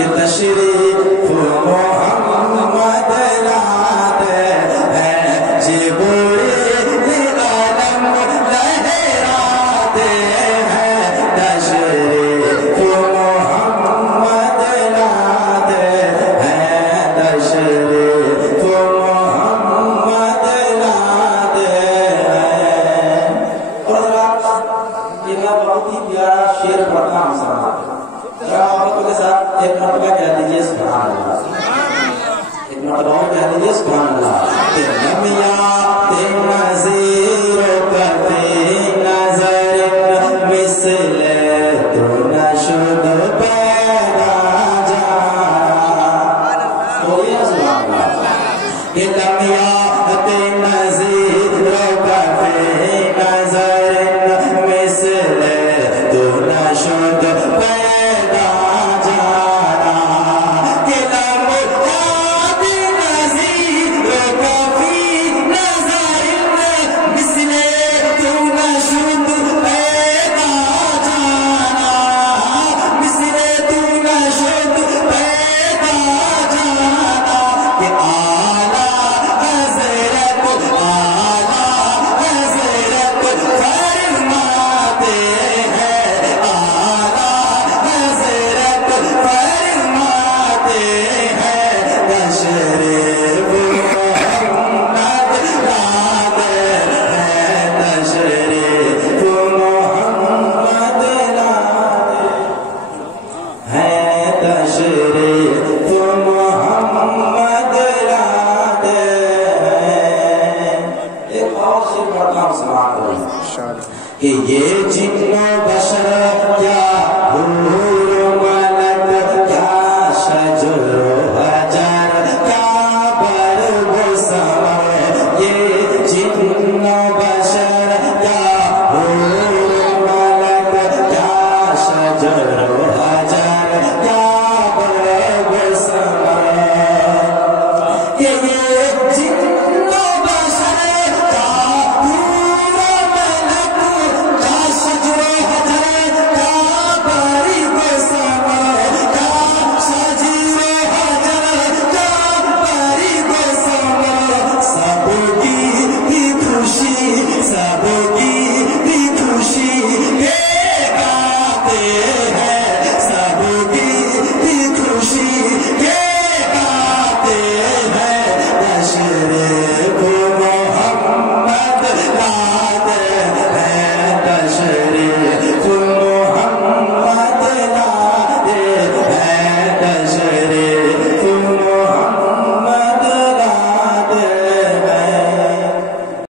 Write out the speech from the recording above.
کہ تشریف محمد لاتے ہیں جبریل عالم لہراتے ہیں تشریف محمد لاتے ہیں تشریف محمد لاتے ہیں. اور یہ بہت ہی پیارا شعر پڑھنا ہم سمجھتے ہیں. عورتوں کے ساتھ ایک مرتبہ کہہ دیجیے سبحان اللہ. ایک مرتبہ اور کہہ دیجیے سبحان اللہ. نمیات نظیر کفی نظر مثل تو نشد پیدا جانا. بولیے سبحان اللہ. یہ نمیات نظیر کفی نظر مثل تو نشد پیدا جانا. کہ نمیات نظیر کفی نظر مثل تو نشد پیدا جانا. مثل تو نشد پیدا جانا. کہ اعلیٰ حضرت فرماتے ہیں. اعلیٰ حضرت فرماتے ہیں تشریف محمد لاتے ہیں تشریف محمد لاتے ہیں تشریف محمد لاتے ہیں. ایک اور شعر پڑھتا ہوں سماعت کریں کہ یہ جن و بشر کیا